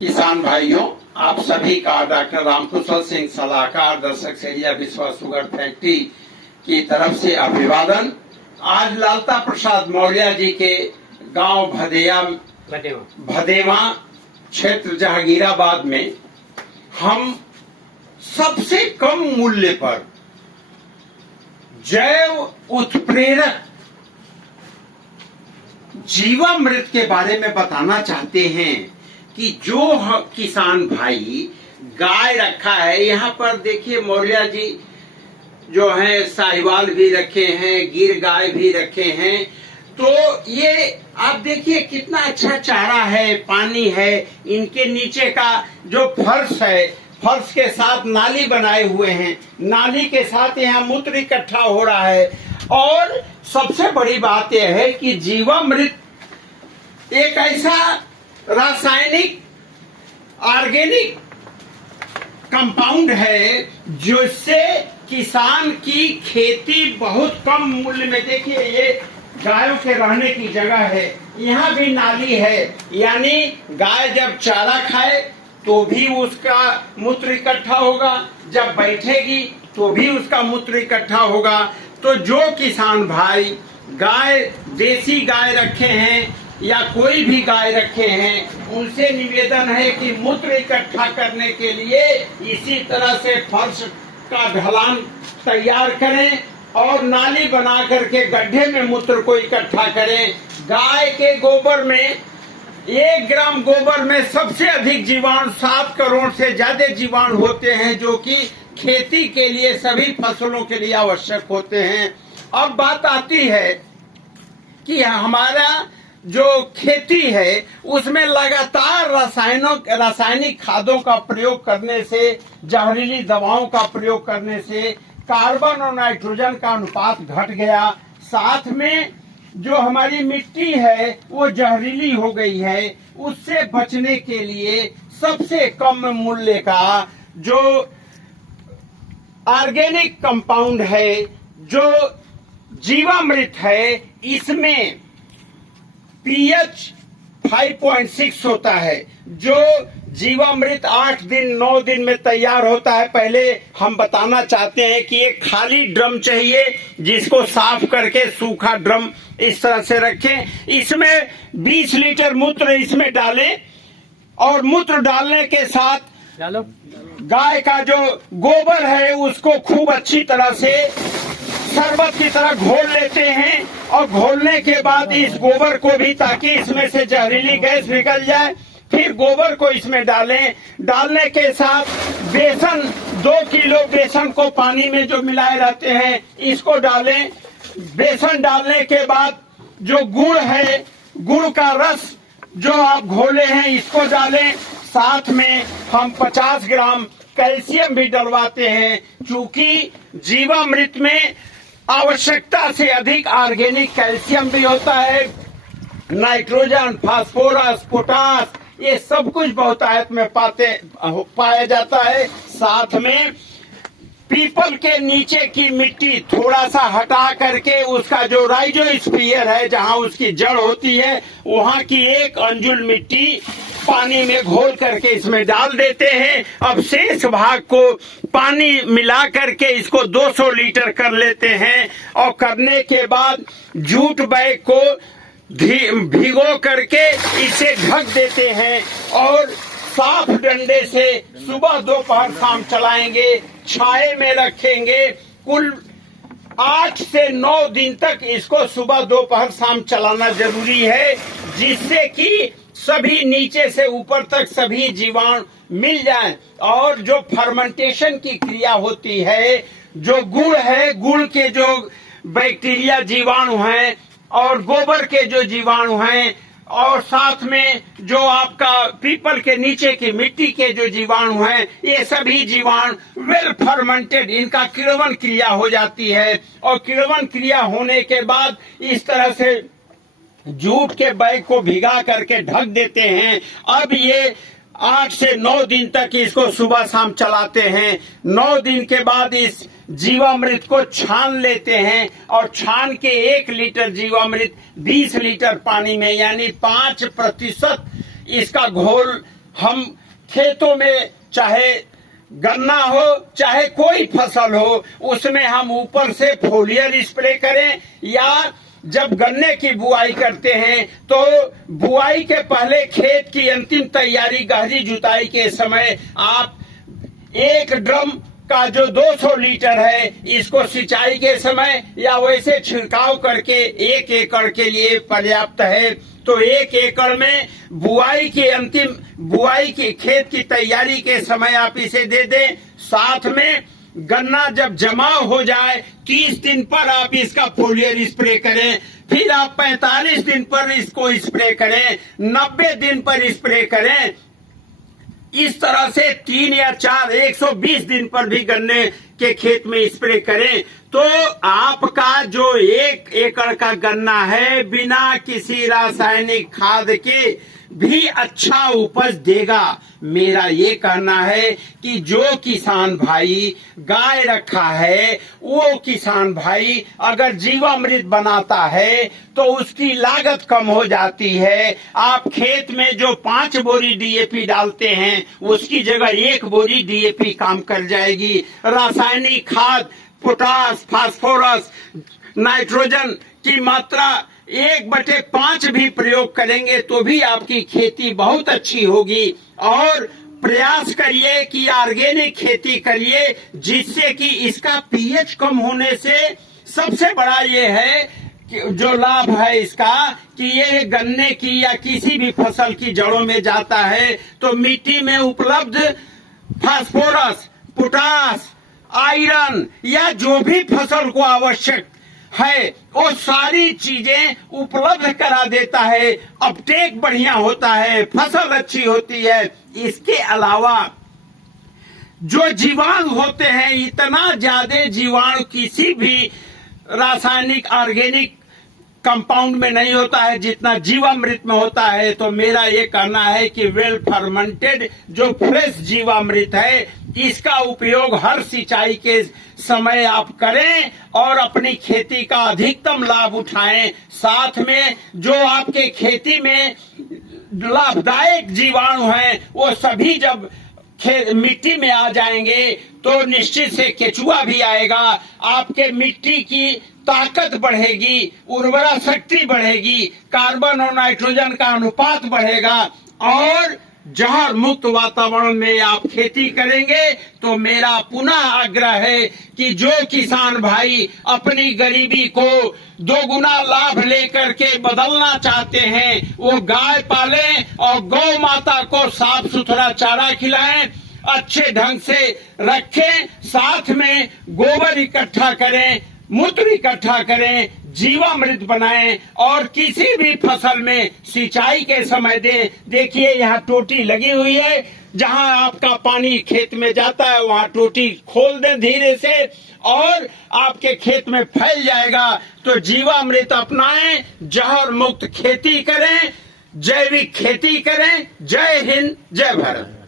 किसान भाइयों, आप सभी का डॉक्टर रामकुशल सिंह सलाहकार दर्शक सेरिया विश्वास शुगर फैक्ट्री की तरफ से अभिवादन। आज लालता प्रसाद मौर्य जी के गांव भदेवा क्षेत्र जहांगीराबाद में हम सबसे कम मूल्य पर जैव उत्प्रेरक जीवामृत के बारे में बताना चाहते हैं कि जो किसान भाई गाय रखा है, यहाँ पर देखिए मौर्य जी जो है साहिवाल भी रखे हैं, गिर गाय भी रखे हैं। तो ये आप देखिए कितना अच्छा चारा है, पानी है, इनके नीचे का जो फर्श है, फर्श के साथ नाली बनाए हुए हैं, नाली के साथ यहाँ मूत्र इकट्ठा हो रहा है। और सबसे बड़ी बात यह है कि जीवामृत एक ऐसा रासायनिक ऑर्गेनिक कंपाउंड है जिससे किसान की खेती बहुत कम मूल्य में, देखिए ये गायों के रहने की जगह है, यहाँ भी नाली है, यानी गाय जब चारा खाए तो भी उसका मूत्र इकट्ठा होगा, जब बैठेगी तो भी उसका मूत्र इकट्ठा होगा। तो जो किसान भाई गाय, देसी गाय रखे हैं या कोई भी गाय रखे हैं, उनसे निवेदन है कि मूत्र इकट्ठा करने के लिए इसी तरह से फर्श का ढलान तैयार करें और नाली बना करके गड्ढे में मूत्र को इकट्ठा करें। गाय के गोबर में 1 ग्राम गोबर में सबसे अधिक जीवाणु, 7 करोड़ से ज्यादा जीवाणु होते हैं, जो कि खेती के लिए, सभी फसलों के लिए आवश्यक होते हैं। अब बात आती है कि हमारा जो खेती है उसमें लगातार रासायनिक खादों का प्रयोग करने से, जहरीली दवाओं का प्रयोग करने से कार्बन और नाइट्रोजन का अनुपात घट गया। साथ में जो हमारी मिट्टी है वो जहरीली हो गई है। उससे बचने के लिए सबसे कम मूल्य का जो ऑर्गेनिक कंपाउंड है, जो जीवामृत है, इसमें पीएच 5.6 होता है। जो जीवामृत 8 दिन 9 दिन में तैयार होता है। पहले हम बताना चाहते हैं कि एक खाली ड्रम चाहिए जिसको साफ करके सूखा ड्रम इस तरह से रखें। इसमें 20 लीटर मूत्र इसमें डालें और मूत्र डालने के साथ गाय का जो गोबर है उसको खूब अच्छी तरह से शरबत की तरह घोल लेते हैं। और घोलने के बाद इस गोबर को भी, ताकि इसमें से जहरीली गैस निकल जाए, फिर गोबर को इसमें डालें। डालने के साथ बेसन, 2 किलो बेसन को पानी में जो मिलाए रहते हैं इसको डालें। बेसन डालने के बाद जो गुड़ है, गुड़ का रस जो आप घोले हैं इसको डालें। साथ में हम 50 ग्राम कैल्शियम भी डलवाते हैं, क्योंकि जीवामृत में आवश्यकता से अधिक ऑर्गेनिक कैल्शियम भी होता है। नाइट्रोजन, फास्फोरस, पोटास, ये सब कुछ बहुतायत में पाया जाता है। साथ में पीपल के नीचे की मिट्टी थोड़ा सा हटा करके उसका जो राइजोस्फीयर है, जहां उसकी जड़ होती है, वहां की 1 अंजुल मिट्टी पानी में घोल करके इसमें डाल देते हैं। अब शेष भाग को पानी मिला करके इसको 200 लीटर कर लेते हैं। और करने के बाद जूट बैग को भिगो करके इसे ढक देते हैं और साफ डंडे से सुबह दोपहर शाम चलाएंगे, छाए में रखेंगे। कुल 8 से 9 दिन तक इसको सुबह दोपहर शाम चलाना जरूरी है, जिससे कि सभी नीचे से ऊपर तक सभी जीवाणु मिल जाएं। और जो फर्मेंटेशन की क्रिया होती है, जो गुड़ है, गुड़ के जो बैक्टीरिया जीवाणु हैं और गोबर के जो जीवाणु हैं, और साथ में जो आपका पीपल के नीचे की मिट्टी के जो जीवाणु हैं, ये सभी जीवाणु वेल फर्मेंटेड, इनका किण्वन क्रिया हो जाती है। और किण्वन क्रिया होने के बाद इस तरह से जूट के बैग को भिगा करके ढक देते हैं। अब ये 8 से 9 दिन तक इसको सुबह शाम चलाते हैं। 9 दिन के बाद इस जीवामृत को छान लेते हैं और छान के 1 लीटर जीवामृत 20 लीटर पानी में, यानी 5% इसका घोल हम खेतों में चाहे गन्ना हो चाहे कोई फसल हो, उसमें हम ऊपर से फोलियर स्प्रे करें, या जब गन्ने की बुआई करते हैं तो बुआई के पहले खेत की अंतिम तैयारी गहरी जुताई के समय आप 1 ड्रम का जो 200 लीटर है इसको सिंचाई के समय या वैसे छिड़काव करके 1 एकड़ के लिए पर्याप्त है। तो 1 एकड़ में बुआई की खेत की तैयारी के समय आप इसे दे दें। साथ में गन्ना जब जमा हो जाए 30 दिन पर आप इसका फोलियर स्प्रे करें, फिर आप 45 दिन पर इसको स्प्रे करें, 90 दिन पर स्प्रे करें। इस तरह से 3 या 4 120 दिन पर भी गन्ने के खेत में स्प्रे करें तो आपका जो 1 एकड़ का गन्ना है बिना किसी रासायनिक खाद के भी अच्छा उपज देगा। मेरा ये कहना है कि जो किसान भाई गाय रखा है वो किसान भाई अगर जीवामृत बनाता है तो उसकी लागत कम हो जाती है। आप खेत में जो 5 बोरी डीएपी डालते हैं उसकी जगह 1 बोरी डीएपी काम कर जाएगी। रासायनिक खाद पोटास, फास्फोरस, नाइट्रोजन की मात्रा 1/5 भी प्रयोग करेंगे तो भी आपकी खेती बहुत अच्छी होगी। और प्रयास करिए कि ऑर्गेनिक खेती करिए, जिससे कि इसका पीएच कम होने से सबसे बड़ा ये है कि जो लाभ है इसका कि ये गन्ने की या किसी भी फसल की जड़ों में जाता है तो मिट्टी में उपलब्ध फास्फोरस, पोटास, आयरन या जो भी फसल को आवश्यक है वो सारी चीजें उपलब्ध करा देता है। अपटेक बढ़िया होता है, फसल अच्छी होती है। इसके अलावा जो जीवाणु होते हैं, इतना ज्यादा जीवाणु किसी भी रासायनिक ऑर्गेनिक कंपाउंड में नहीं होता है जितना जीवामृत में होता है। तो मेरा ये कहना है कि वेल फर्मेंटेड जो फ्रेश जीवामृत है इसका उपयोग हर सिंचाई के समय आप करें और अपनी खेती का अधिकतम लाभ उठाएं। साथ में जो आपके खेती में लाभदायक जीवाणु हैं वो सभी जब मिट्टी में आ जाएंगे तो निश्चित से केचुआ भी आएगा, आपके मिट्टी की ताकत बढ़ेगी, उर्वरा शक्ति बढ़ेगी, कार्बन और नाइट्रोजन का अनुपात बढ़ेगा और जहर मुक्त वातावरण में आप खेती करेंगे। तो मेरा पुनः आग्रह है कि जो किसान भाई अपनी गरीबी को 2 गुना लाभ लेकर के बदलना चाहते हैं वो गाय पालें और गौ माता को साफ सुथरा चारा खिलाएं, अच्छे ढंग से रखें, साथ में गोबर इकट्ठा करें, मूत्र इकट्ठा करें, जीवामृत बनाएं और किसी भी फसल में सिंचाई के समय देखिए यहाँ टोटी लगी हुई है, जहां आपका पानी खेत में जाता है वहां टोटी खोल दें धीरे से और आपके खेत में फैल जाएगा। तो जीवामृत अपनाएं, जहर मुक्त खेती करें, जैविक खेती करें। जय हिंद, जय भारत।